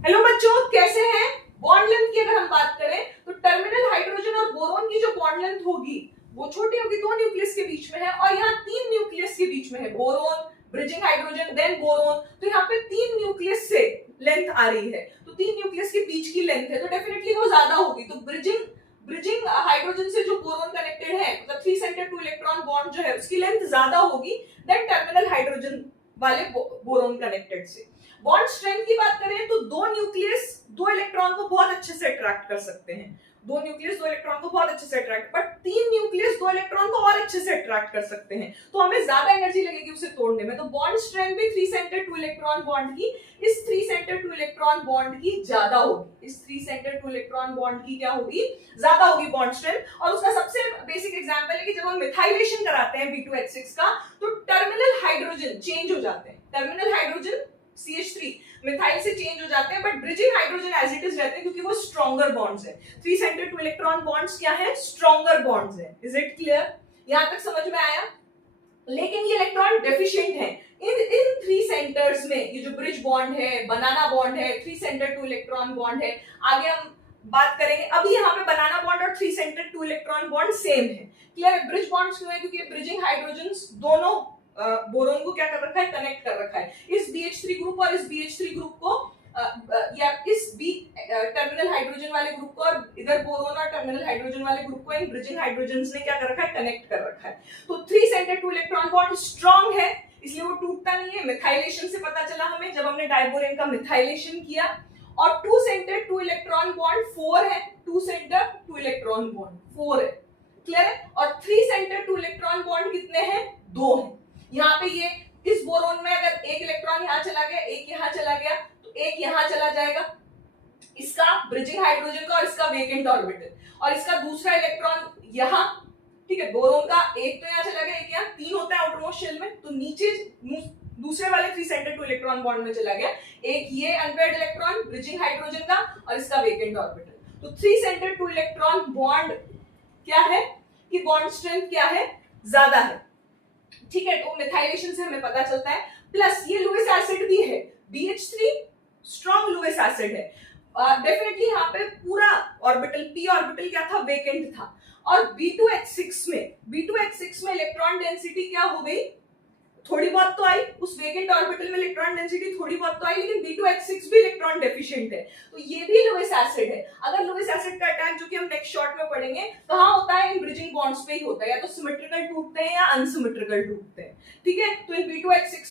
Hello बच्चों, कैसे हैं? बॉन्ड लेंथ की अगर हम बात करें तो टर्मिनल हाइड्रोजन और बोरोन की जो बॉन्ड लेंथ होगी वो छोटी होगी, दो न्यूक्लियस के बीच में है, और यहाँ तीन न्यूक्लियस के बीच में है, boron, bridging hydrogen, then boron. तो यहाँ पे तीन न्यूक्लियस से लेंथ आ रही है, तो तीन न्यूक्लियस के बीच की लेंथ है, तो डेफिनेटली वो ज्यादा होगी। तो ब्रिजिंग ब्रिजिंग हाइड्रोजन से जो बोरोन कनेक्टेड है, मतलब 3 सेंटर 2 इलेक्ट्रॉन बॉन्ड जो है उसकी लेंथ ज्यादा होगी देन टर्मिनल हाइड्रोजन वाले बोरोन कनेक्टेड से। बॉन्ड स्ट्रेंथ की बात करें तो दो न्यूक्लियस दो इलेक्ट्रॉन को बहुत अच्छे से अट्रैक्ट कर सकते हैं, दो न्यूक्लियस दो इलेक्ट्रॉन को बहुत अच्छे से अट्रैक्ट, बट तीन न्यूक्लियस दो इलेक्ट्रॉन को और अच्छे से अट्रैक्ट कर सकते हैं, तो हमें ज्यादा एनर्जी लगेगी उसे तोड़ने में। तो बॉन्ड स्ट्रेंथ भी 3 सेंटर 2 इलेक्ट्रॉन बॉन्ड की इस 3 सेंटर 2 इलेक्ट्रॉन बॉन्ड की ज्यादा होगी, इस 3 सेंटर 2 इलेक्ट्रॉन बॉन्ड की क्या होगी, ज्यादा होगी बॉन्ड स्ट्रेंथ। और उसका सबसे बेसिक एग्जांपल है कि जब हम मिथाइलेशन कराते हैं B2H6 का, तो टर्मिनल हाइड्रोजन चेंज हो जाते हैं, टर्मिनल हाइड्रोजन CH3 मिथाइल से चेंज हो जाते हैं, but bridging hydrogen as it is रहते हैं क्योंकि वो स्ट्रॉन्गर बॉन्ड्स है। 3 सेंटर 2 इलेक्ट्रॉन बॉन्ड्स क्या है, स्ट्रॉन्गर बॉन्ड्स है। Is it clear? यहां तक समझ में आया? लेकिन ये इलेक्ट्रॉन डेफिशिएंट है इन 3 सेंटर्स में। ये जो ब्रिज बॉन्ड है, बनाना बॉन्ड है, 3 सेंटर 2 इलेक्ट्रॉन बॉन्ड है, आगे हम बात करेंगे। अभी यहाँ पे बनाना बॉन्ड और 3 सेंटर 2 इलेक्ट्रॉन बॉन्ड सेम है। क्लियर है? ब्रिज बॉन्ड्स क्यों है? क्योंकि ब्रिजिंग हाइड्रोजन्स दोनों बोरोन को क्या कर रखा है, कनेक्ट कर रखा है। इस BH3 ग्रुप और इस BH3 ग्रुप को या इस बी टर्मिनल हाइड्रोजन वाले ग्रुप को और इधर बोरोन और टर्मिनल हाइड्रोजन वाले ग्रुप को इन ब्रिजिंग हाइड्रोजन्स ने क्या कर रखा है, कनेक्ट कर रखा है। तो 3 सेंटर 2 इलेक्ट्रॉन बॉन्ड स्ट्रांग है, इसलिए वो टूटता नहीं है। मिथाइलेशन से पता चला हमें जब हमने डाइबोरेन का मिथाइलेशन किया। और 2 सेंटर 2 इलेक्ट्रॉन बॉन्ड 4 है, 2 सेंटर 2 इलेक्ट्रॉन बॉन्ड 4 है। क्लियर है? और 3 सेंटर 2 इलेक्ट्रॉन बॉन्ड कितने हैं, 2 हैं। यहाँ पे ये इस बोरोन में अगर एक इलेक्ट्रॉन यहाँ चला गया, एक यहाँ चला गया, तो एक यहाँ चला जाएगा, इसका ब्रिजिंग हाइड्रोजन का और इसका वेकेंट ऑर्बिटल, और इसका दूसरा इलेक्ट्रॉन यहाँ, ठीक है, बोरोन का एक तो यहाँ चला गया, एक यहाँ, 3 होता है आउटरमोस्ट शेल में, तो नीचे दूसरे वाले 3 सेंटर 2 इलेक्ट्रॉन बॉन्ड में चला गया, एक ये अनपेयर्ड इलेक्ट्रॉन ब्रिजिंग हाइड्रोजन का और इसका वेकेंट ऑर्बिटल। तो 3 सेंटर 2 इलेक्ट्रॉन बॉन्ड क्या है कि बॉन्ड स्ट्रेंथ क्या है, ज्यादा है। ठीक है, तो मिथाइलेशन से हमें पता चलता है। प्लस ये लुईस एसिड भी है, BH3 स्ट्रॉन्ग लुईस एसिड है। डेफिनेटली यहाँ पे पूरा ऑर्बिटल p ऑर्बिटल क्या था, वेकेंट था। और B2H6 में इलेक्ट्रॉन डेंसिटी क्या हो गई, थोड़ी बहुत तो आई, उस वेकेंट ऑर्बिटल में इलेक्ट्रॉन डेंसिटी थोड़ी बहुत तो आई, लेकिन B2H6 भी इलेक्ट्रॉन डेफिशिएंट है, तो ये भी लुईस एसिड है। अगर लुईस एसिड का अटैक, जो कि हम नेक्स्ट शॉर्ट में पढ़ेंगे, कहां होता है, इन ब्रिजिंग बॉन्ड्स पे ही होता है, या तो सिमेट्रिकल टूटते हैं या अनसिमेट्रिकल टूटते हैं। ठीक है, तो इन B2H6